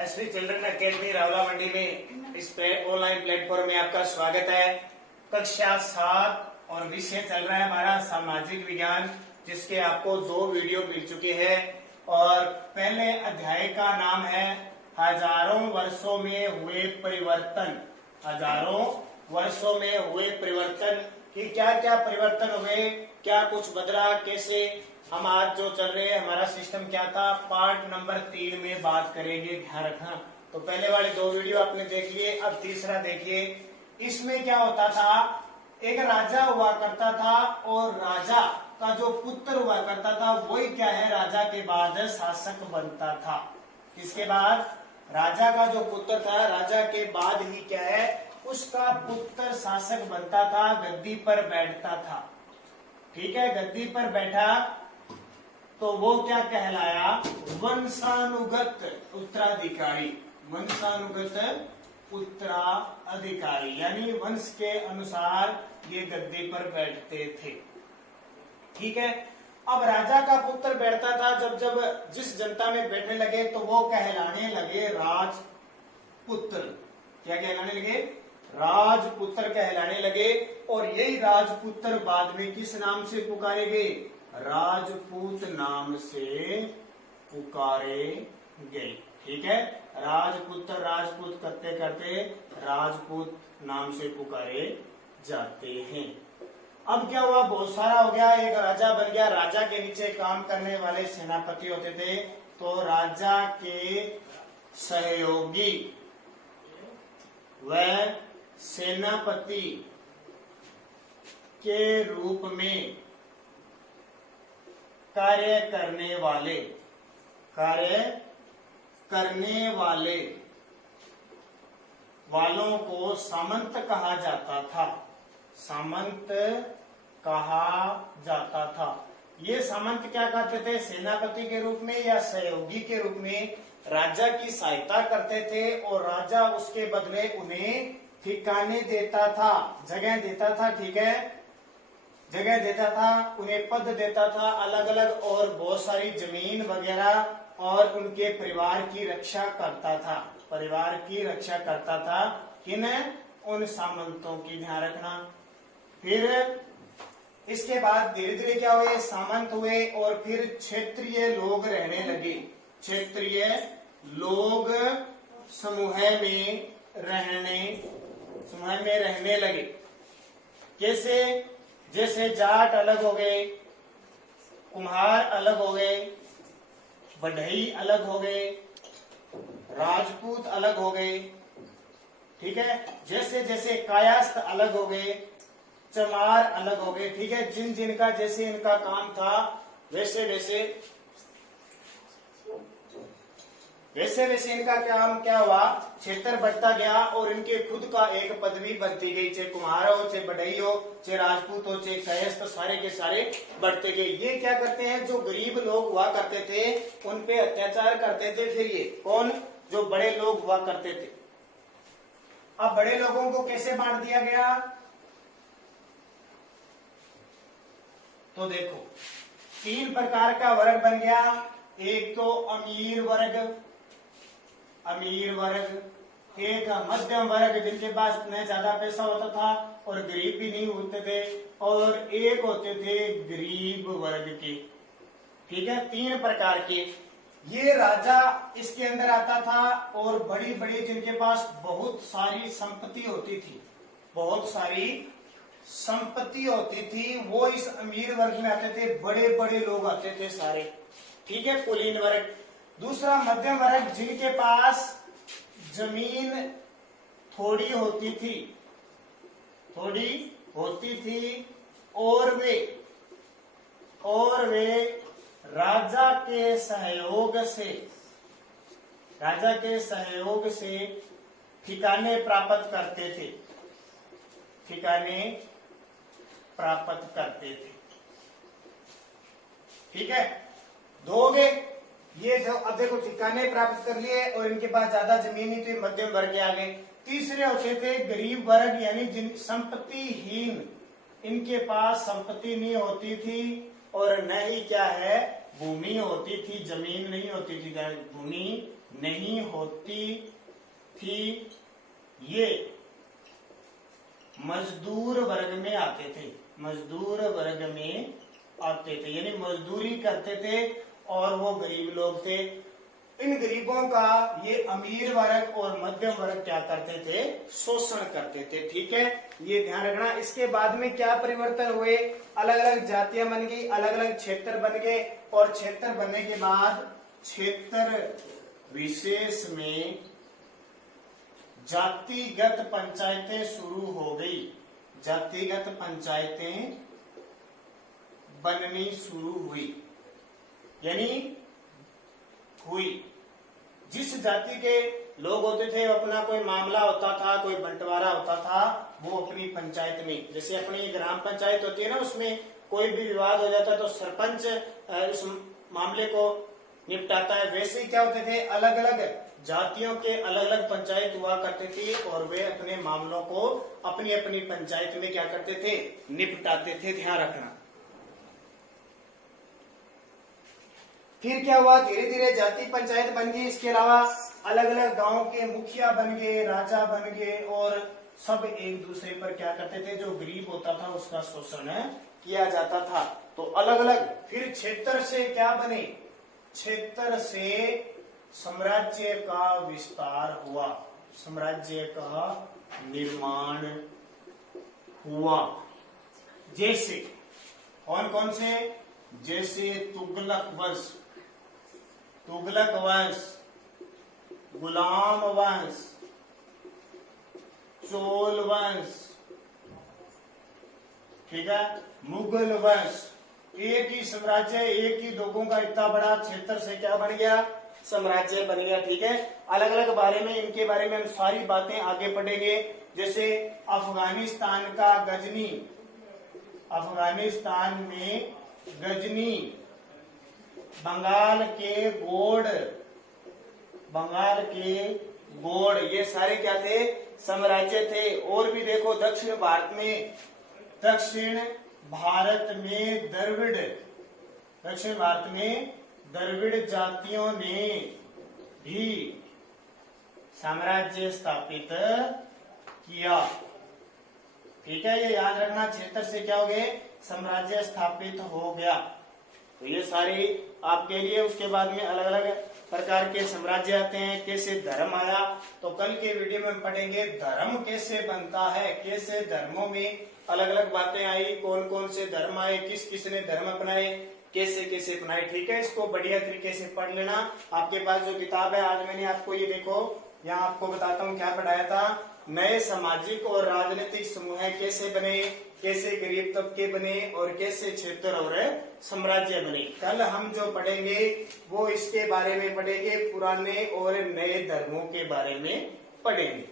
SV children academy Rawla मंडी में इस online platform में आपका स्वागत है। कक्षा 7 और विषय चल रहा है हमारा सामाजिक विज्ञान, जिसके आपको 2 वीडियो मिल चुके हैं। और पहले अध्याय का नाम है हजारों वर्षों में हुए परिवर्तन। हजारों वर्षों में हुए परिवर्तन कि क्या क्या परिवर्तन हुए, क्या कुछ बदला, कैसे हम आज जो चल रहे हैं हमारा सिस्टम क्या था, पार्ट नंबर 3 में बात करेंगे, ध्यान रखना। तो पहले वाले 2 वीडियो आपने देख लिए, अब तीसरा देखिए। इसमें क्या होता था, एक राजा हुआ करता था और राजा का जो पुत्र हुआ करता था वही क्या है, राजा के बाद शासक बनता था। इसके बाद राजा का जो पुत्र था, राजा के बाद ही क्या है, उसका पुत्र शासक बनता था, गद्दी पर बैठता था। ठीक है, गद्दी पर बैठा तो वो क्या कहलाया, वंशानुगत उत्तराधिकारी। वंशानुगत उत्तराधिकारी यानी वंश के अनुसार ये गद्दी पर बैठते थे। ठीक है, अब राजा का पुत्र बैठता था, जब जिस जनता में बैठने लगे तो वो कहलाने लगे राजपुत्र। क्या कहलाने लगे, राजपुत्र कहलाने लगे। और यही राजपुत्र बाद में किस नाम से पुकारे गए, राजपूत नाम से पुकारे गए। ठीक है, राजपुत्र राजपूत करते करते राजपूत नाम से पुकारे जाते हैं। अब क्या हुआ, बहुत सारा हो गया, एक राजा बन गया। राजा के नीचे काम करने वाले सेनापति होते थे, तो राजा के सहयोगी व सेनापति के रूप में कार्य करने वालों को सामंत कहा जाता था। सामंत कहा जाता था। ये सामंत क्या करते थे, सेनापति के रूप में या सहयोगी के रूप में राजा की सहायता करते थे, और राजा उसके बदले उन्हें ठिकाने देता था, जगह देता था। ठीक है, जगह देता था, उन्हें पद देता था अलग अलग, और बहुत सारी जमीन वगैरह, और उनके परिवार की रक्षा करता था। परिवार की रक्षा करता था किन, उन सामंतों की, ध्यान रखना। फिर इसके बाद धीरे धीरे क्या हुए, सामंत हुए, और फिर क्षेत्रीय लोग रहने लगे। क्षेत्रीय लोग समूह में रहने लगे। कैसे, जैसे जाट अलग हो गए, कुम्हार अलग हो गए, बढ़ई अलग हो गए, राजपूत अलग हो गए। ठीक है, जैसे जैसे कायस्थ अलग हो गए, चमार अलग हो गए। ठीक है, जिन जिनका जैसे इनका काम था वैसे वैसे इनका काम क्या हुआ, क्षेत्र बढ़ता गया, और इनके खुद का एक पदवी बनती गई। चाहे कुम्हार हो, चाहे बढ़ई हो, चाहे राजपूत हो, चाहे कायस्थ, सारे के सारे बढ़ते गए। ये क्या करते हैं, जो गरीब लोग हुआ करते थे उन पे अत्याचार करते थे। फिर ये कौन, जो बड़े लोग हुआ करते थे। अब बड़े लोगों को कैसे बांट दिया गया, तो देखो 3 प्रकार का वर्ग बन गया। एक तो अमीर वर्ग, एक मध्यम वर्ग जिनके पास न ज्यादा पैसा होता था और गरीब भी नहीं होते थे, और एक होते थे गरीब वर्ग के। ठीक है, 3 प्रकार के। ये राजा इसके अंदर आता था, और बड़ी बड़ी जिनके पास बहुत सारी संपत्ति होती थी, वो इस अमीर वर्ग में आते थे। बड़े बड़े लोग आते थे सारे। ठीक है, कुलीन वर्ग। दूसरा मध्यम वर्ग, जिनके पास जमीन थोड़ी होती थी, और वे राजा के सहयोग से ठिकाने प्राप्त करते थे। ठीक है, 2 हो गए ये जो। अब देखो, ठिकाने प्राप्त कर लिए, और इनके पास ज्यादा जमीन नहीं थी, मध्यम वर्ग के आगे। तीसरे होते थे गरीब वर्ग, यानी जिन संपत्तिहीन, इनके पास संपत्ति नहीं होती थी, और न ही क्या है, भूमि होती थी, जमीन नहीं होती थी, भूमि नहीं होती थी, ये मजदूर वर्ग में आते थे, मजदूर वर्ग में आते थे, यानी मजदूरी करते थे और वो गरीब लोग थे। इन गरीबों का ये अमीर वर्ग और मध्यम वर्ग क्या करते थे, शोषण करते थे। ठीक है, ये ध्यान रखना। इसके बाद में क्या परिवर्तन हुए, अलग अलग जातियां बन गई, अलग अलग क्षेत्र बन गए, और क्षेत्र बनने के बाद क्षेत्र विशेष में जातिगत पंचायतें शुरू हो गई, जातिगत पंचायतें बननी शुरू हुई, यानी हुई। जिस जाति के लोग होते थे, अपना कोई मामला होता था, कोई बंटवारा होता था, वो अपनी पंचायत में, जैसे अपनी ग्राम पंचायत होती है ना, उसमें कोई भी विवाद हो जाता है तो सरपंच इस मामले को निपटाता है। वैसे ही क्या होते थे, अलग अलग जातियों के अलग अलग पंचायत हुआ करते थे और वे अपने मामलों को अपनी अपनी पंचायत में क्या करते थे, निपटाते थे। ध्यान रखना। फिर क्या हुआ, धीरे धीरे जाति पंचायत बन गई। इसके अलावा अलग अलग गांव के मुखिया बन गए, राजा बन गए, और सब एक दूसरे पर क्या करते थे, जो गरीब होता था उसका शोषण किया जाता था। तो अलग अलग फिर क्षेत्र से क्या बने, क्षेत्र से साम्राज्य का विस्तार हुआ, साम्राज्य का निर्माण हुआ। जैसे कौन कौन से, जैसे तुगलक वंश, तुगलक वंश, गुलाम वंश, चोल वंश, ठीक है, मुगल वंश। एक ही साम्राज्य, एक ही लोगों का इतना बड़ा क्षेत्र से क्या बन गया, साम्राज्य बन गया। ठीक है, अलग अलग बारे में, इनके बारे में हम सारी बातें आगे पढ़ेंगे। जैसे अफगानिस्तान का गजनी, अफगानिस्तान में गजनी, बंगाल के गोड़, बंगाल के गोड़, ये सारे क्या थे, साम्राज्य थे। और भी देखो, दक्षिण भारत में, दक्षिण भारत में द्रविड़, दक्षिण भारत में द्रविड़ जातियों ने भी साम्राज्य स्थापित किया। ठीक है, ये याद रखना, क्षेत्र से क्या हो गए, साम्राज्य स्थापित हो गया। तो ये सारी आपके लिए। उसके बाद में अलग अलग प्रकार के साम्राज्य आते हैं, कैसे धर्म आया, तो कल के वीडियो में हम पढ़ेंगे धर्म कैसे बनता है, कैसे धर्मों में अलग अलग बातें आई, कौन कौन से धर्म आए, किस किसने धर्म अपनाए, कैसे कैसे अपनाए। ठीक है, इसको बढ़िया तरीके से पढ़ लेना। आपके पास जो किताब है, आज मैंने आपको ये देखो, यहाँ आपको बताता हूँ क्या पढ़ाया था। नए सामाजिक और राजनीतिक समूह कैसे बने, कैसे गरीब तबके बने, और कैसे क्षेत्र और साम्राज्य बने। कल हम जो पढ़ेंगे वो इसके बारे में पढ़ेंगे, पुराने और नए धर्मों के बारे में पढ़ेंगे।